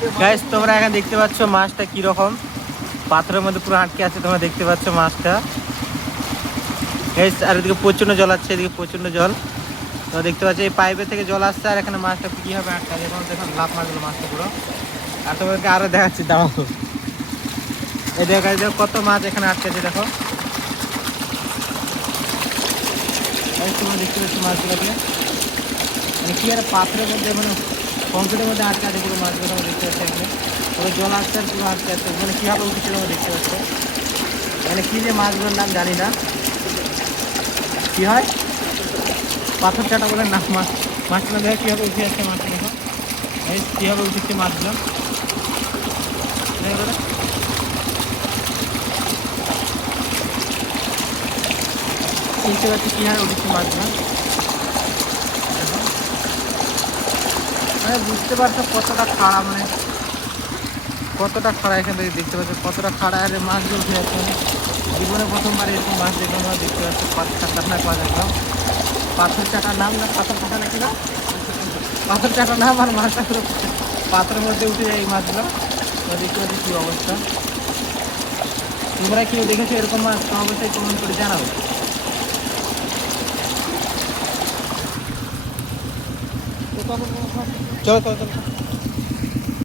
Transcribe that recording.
Guys তোমরা এখানে দেখতে পাচ্ছ মাছটা কি রকম পাথরের মধ্যে পুরো আটকে আছে। তোমরা দেখতে পাচ্ছ মাছটা গাইস। আর এদিকে প্রচন্ড জল আছে, এদিকে প্রচন্ড জল। তোমরা দেখতে পাচ্ছ এই পাইপের থেকে জল আসছে আর এখানে মাছটা কিভাবে আটকে আছে। দেখুন লাফ মারগুলো মাছটা পুরো। আর তোমাদেরকে আরো দেখাচ্ছি, দাও। এই দেখো কত মাছ এখানে আটকে আছে, দেখো। তোমরা দেখতে পাচ্ছ মাছগুলোকে মানে কি আর পাথরের মধ্যে মানে কংক্রিটের মধ্যে আটকে আছে পুরো মাছগুলো। তোমরা দেখতে পাচ্ছ এখানে পুরো জল আসছে আর পুরো আটকে আছে। মানে কীভাবে উঠেছে তোমরা দেখতে পাচ্ছ। মানে কী যে মাছগুলোর নাম জানি না, কী হয় পাথর চাটা বলে না। মাছগুলো দেখো কীভাবে উঠে যাচ্ছে। মাছটা দেখো কীভাবে উঠেছে মাছগুলো। দেখতে পাচ্ছি কীভাবে উঠেছে মাছগুলো। মানে বুঝতে পারছো কতটা খাড়া, মানে কতটা খাড়া। এখান থেকে দেখতে পাচ্ছ কতটা খাড়া। আর মাছগুলো উঠে যাচ্ছে। জীবনে প্রথমবার এরকম মাছ দেখলাম। আমরা দেখতে পাচ্ছি কাতলায় পাওয়া যাবে পাথর চাটার নাম না, পাথর কাটা নাকি না, পাথর চাটার নাম। আর মাছটা পুরো পাথরের মধ্যে উঠে যায় এই মাছগুলো। দেখতে পাচ্ছি কী অবস্থা। তোমরা কেউ দেখেছো এরকম মাছ? অবশ্যই কমেন্ট করে জানাও। চলো চলো চলো।